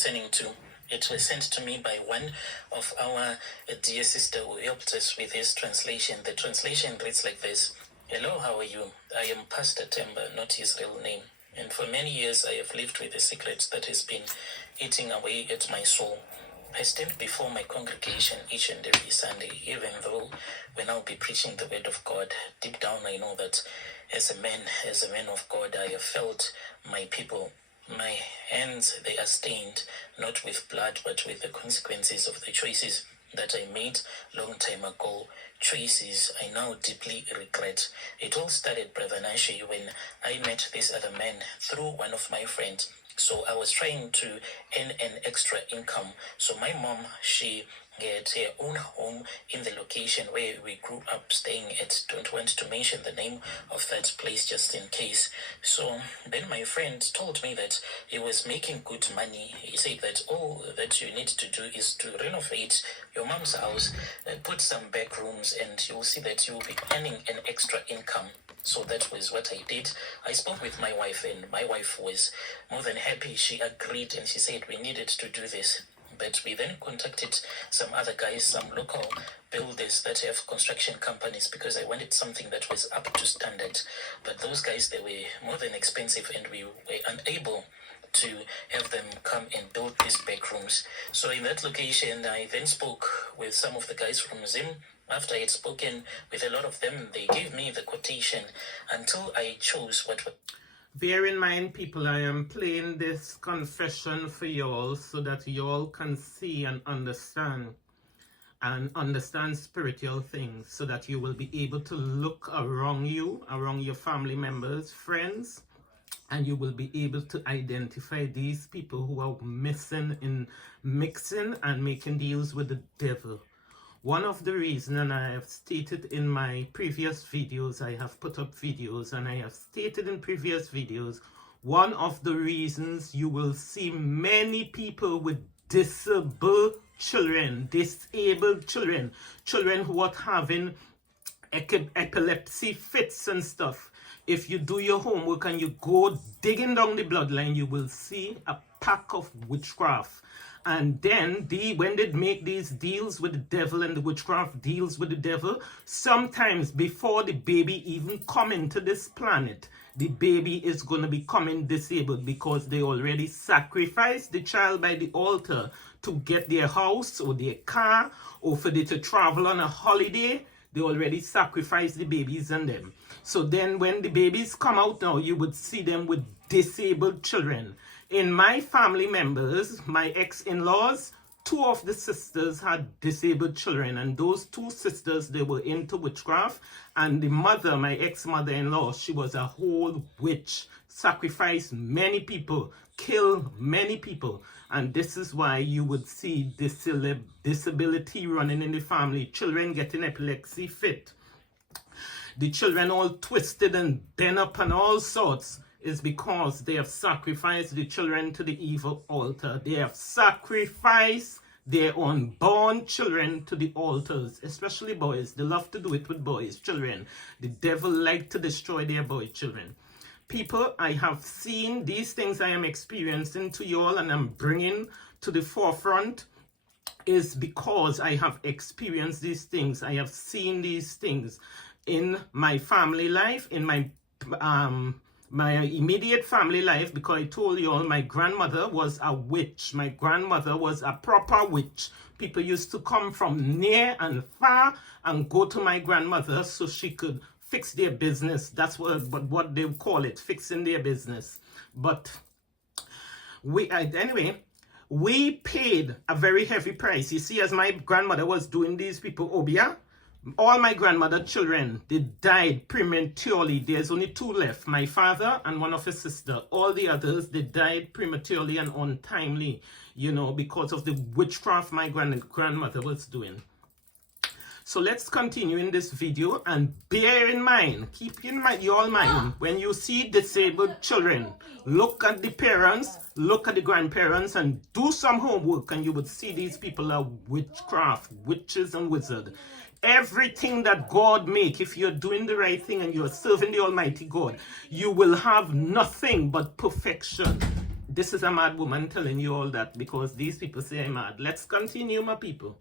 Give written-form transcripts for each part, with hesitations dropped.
listening to, it was sent to me by one of our dear sister who helped us with his translation. The translation reads like this. Hello, how are you? I am Pastor Temba, not his real name. And for many years I have lived with a secret that has been eating away at my soul. I stand before my congregation each and every Sunday, even though when I'll be preaching the word of God, deep down I know that as a man of God, I have felt my people. My hands, they are stained, not with blood, but with the consequences of the choices that I made long time ago. Choices I now deeply regret. It all started, Brother Nashi, when I met this other man through one of my friends. So I was trying to earn an extra income. So my mom, she had her own home in the location where we grew up staying at. Don't want to mention the name of that place just in case. So then my friend told me that he was making good money. He said that all that you need to do is to renovate your mom's house, put some back rooms, and you'll see that you'll be earning an extra income. So that was what I did. I spoke with my wife, and my wife was more than happy. She agreed, and she said we needed to do this. But we then contacted some other guys, some local builders that have construction companies, because I wanted something that was up to standard. But those guys, they were more than expensive, and we were unable to have them come and build these back rooms. So in that location, I then spoke with some of the guys from Zim. After I had spoken with a lot of them, they gave me the quotation until I chose what. Bear in mind, people, I am playing this confession for y'all so that y'all can see and understand spiritual things, so that you will be able to look around you, around your family members, friends, and you will be able to identify these people who are mixing and making deals with the devil. One of the reasons, and I have stated in my previous videos, I have put up videos, and I have stated in previous videos, one of the reasons you will see many people with disabled children who are having epilepsy fits and stuff. If you do your homework and you go digging down the bloodline, you will see a pack of witchcraft. And then when they make these deals with the devil, and the witchcraft deals with the devil, sometimes before the baby even come into this planet, the baby is going to be coming disabled, because they already sacrificed the child by the altar to get their house or their car, or for them to travel on a holiday. They already sacrificed the babies and them. So then when the babies come out now, you would see them with disabled children. In my family members, my ex-in-laws, 2 of the sisters had disabled children, and those 2 sisters, they were into witchcraft, and the mother, my ex-mother-in-law, she was a whole witch, sacrificed many people, killed many people, and this is why you would see disability running in the family, children getting epilepsy fit, the children all twisted and bent up and all sorts. Is because they have sacrificed the children to the evil altar. They have sacrificed their unborn children to the altars, especially boys. They love to do it with boys, children. The devil like to destroy their boy children. People, I have seen these things I am experiencing to you all, and I'm bringing to the forefront, is because I have experienced these things. I have seen these things in my family life, in my immediate family life, because I told you all my grandmother was a witch. My grandmother was a proper witch. People used to come from near and far and go to my grandmother so she could fix their business. That's what they call it, fixing their business. But anyway, we paid a very heavy price. You see, as my grandmother was doing these people obia, all my grandmother children, they died prematurely. There's only 2 left, my father and one of his sister. All the others, they died prematurely and untimely, you know, because of the witchcraft my grandmother was doing. So let's continue in this video, and bear in mind, keep in mind, your mind, when you see disabled children, look at the parents, look at the grandparents, and do some homework, and you would see these people are witchcraft, witches and wizards. Everything that God make, if you're doing the right thing and you're serving the Almighty God, you will have nothing but perfection. This is a mad woman telling you all that because these people say I'm mad. Let's continue, my people.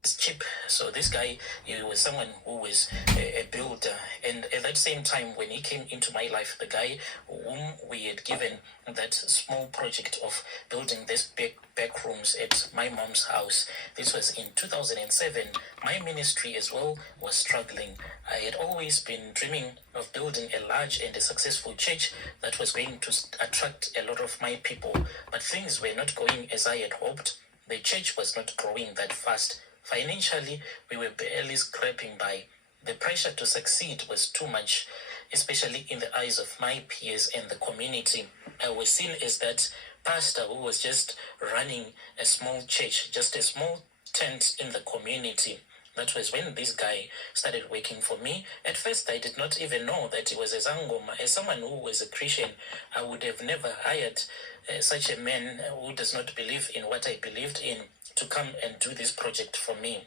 It's cheap. So this guy, he was someone who was a builder, and at that same time when he came into my life, the guy whom we had given that small project of building this big back rooms at my mom's house, this was in 2007. My ministry as well was struggling. I had always been dreaming of building a large and a successful church that was going to attract a lot of my people, but things were not going as I had hoped. The church was not growing that fast. Financially, we were barely scraping by. The pressure to succeed was too much, especially in the eyes of my peers and the community. I was seen as that pastor who was just running a small church, just a small tent in the community. That was when this guy started working for me. At first, I did not even know that he was a Zangoma. As someone who was a Christian, I would have never hired such a man who does not believe in what I believed in to come and do this project for me.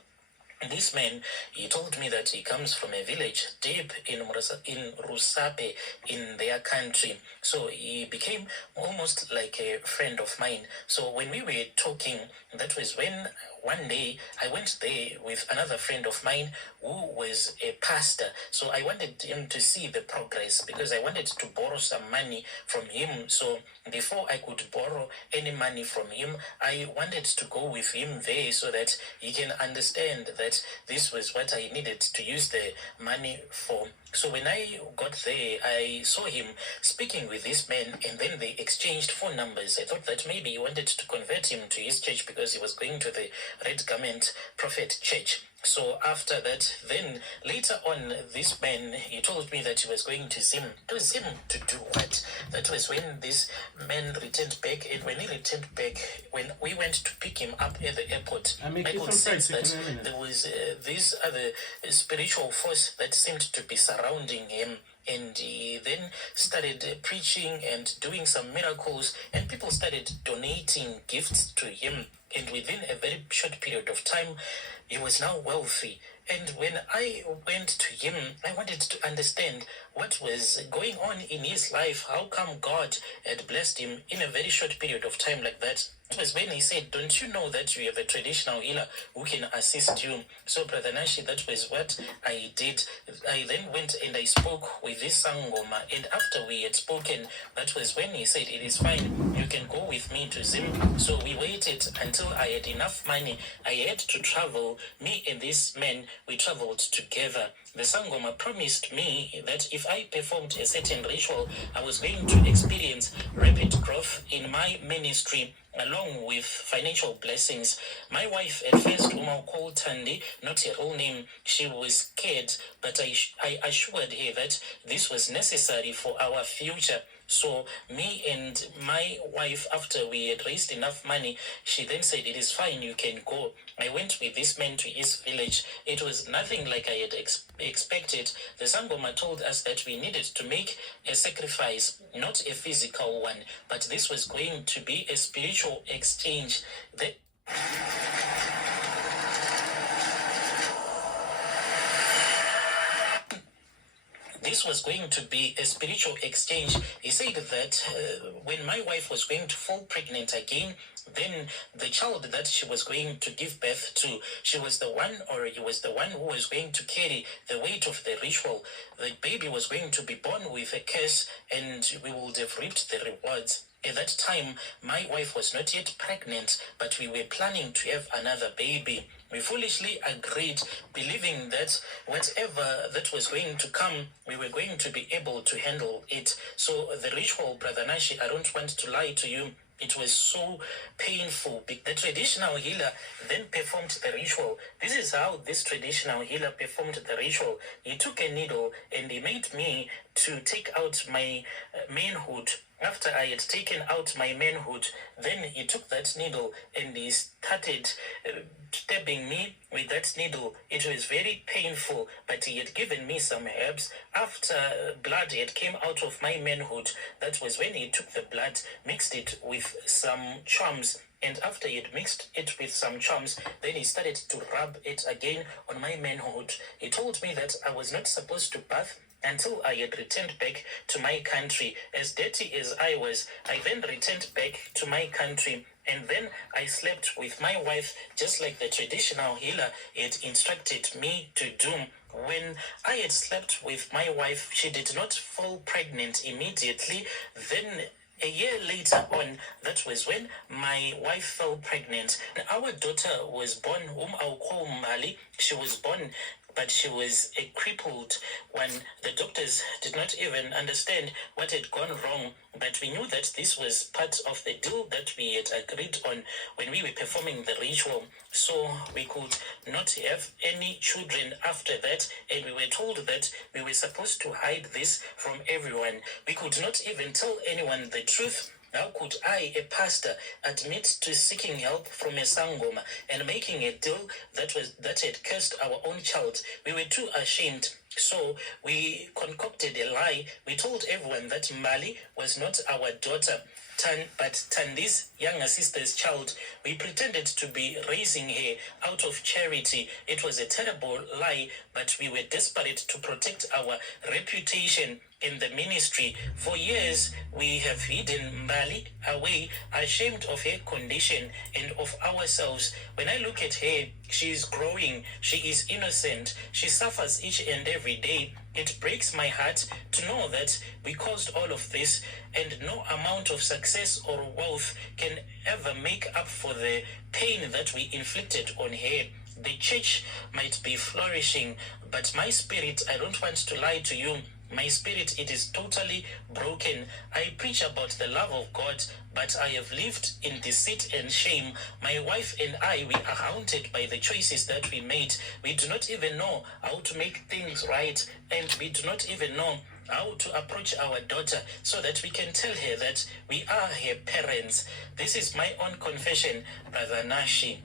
This man, he told me that he comes from a village deep in Rusape in their country. So he became almost like a friend of mine. So when we were talking, that was when one day I went there with another friend of mine who was a pastor. So I wanted him to see the progress because I wanted to borrow some money from him. So before I could borrow any money from him, I wanted to go with him there so that he can understand that this was what I needed to use the money for. So when I got there, I saw him speaking with this man, and then they exchanged phone numbers. I thought that maybe he wanted to convert him to his church because he was going to the Red Garment Prophet Church. So after that, then later on, this man, he told me that he was going to Zim. To Zim to do what? That was when this man returned back, and when he returned back, when we went to pick him up at the airport, I could sense that there was this other spiritual force that seemed to be surrounding him. And he then started preaching and doing some miracles, and people started donating gifts to him. And within a very short period of time, he was now wealthy. And when I went to him, I wanted to understand what was going on in his life. How come God had blessed him in a very short period of time like that? It was when he said, don't you know that you have a traditional healer who can assist you? So, Brother Nashi, that was what I did. I then went and I spoke with this Sangoma. And after we had spoken, that was when he said, it is fine, you can go with me to Zim. So we waited until I had enough money. I had to travel. Me and this man, we traveled together. The Sangoma promised me that if I performed a certain ritual, I was going to experience rapid growth in my ministry, along with financial blessings. My wife, at first, whom I'll call Tandy, not her real name, she was scared, but I assured her that this was necessary for our future. So me and my wife, after we had raised enough money, she then said, it is fine, you can go. I went with this man to his village. It was nothing like I had expected. The Sangoma told us that we needed to make a sacrifice, not a physical one, but this was going to be a spiritual exchange. This was going to be a spiritual exchange. He said that when my wife was going to fall pregnant again, then the child that she was going to give birth to, she was the one, or he was the one who was going to carry the weight of the ritual. The baby was going to be born with a curse, and we would have reaped the rewards. At that time, my wife was not yet pregnant, but we were planning to have another baby. We foolishly agreed, believing that whatever that was going to come, we were going to be able to handle it. So the ritual, Brother Nashi, I don't want to lie to you, it was so painful. The traditional healer then performed the ritual. This is how this traditional healer performed the ritual. He took a needle and he made me to take out my manhood. After I had taken out my manhood, then he took that needle and he started stabbing me with that needle. It was very painful, but he had given me some herbs. After blood had came out of my manhood, that was when he took the blood, mixed it with some charms, and after he had mixed it with some charms, then he started to rub it again on my manhood. He told me that I was not supposed to bath until I had returned back to my country. As dirty as I was, I then returned back to my country, and then I slept with my wife just like the traditional healer had instructed me to do. When I had slept with my wife, she did not fall pregnant immediately. Then a year later on, that was when my wife fell pregnant. Our daughter was born, I'll call Mali. She was born, but she was a crippled one. The doctors did not even understand what had gone wrong, but we knew that this was part of the deal that we had agreed on when we were performing the ritual. So we could not have any children after that, and we were told that we were supposed to hide this from everyone. We could not even tell anyone the truth. How could I, a pastor, admit to seeking help from a sangoma and making a deal that had cursed our own child? We were too ashamed. So we concocted a lie. We told everyone that Mali was not our daughter, but Tandi's younger sister's child. We pretended to be raising her out of charity. It was a terrible lie, but we were desperate to protect our reputation in the ministry. For years, we have hidden Mali away, ashamed of her condition and of ourselves. When I look at her, she is growing. She is innocent. She suffers each and every day. It breaks my heart to know that we caused all of this, and no amount of success or wealth can ever make up for the pain that we inflicted on her. The church might be flourishing, but my spirit, I don't want to lie to you, my spirit, it is totally broken. I preach about the love of God, but I have lived in deceit and shame. My wife and I, we are haunted by the choices that we made. We do not even know how to make things right, and we do not even know how to approach our daughter so that we can tell her that we are her parents. This is my own confession, Brother Nashi.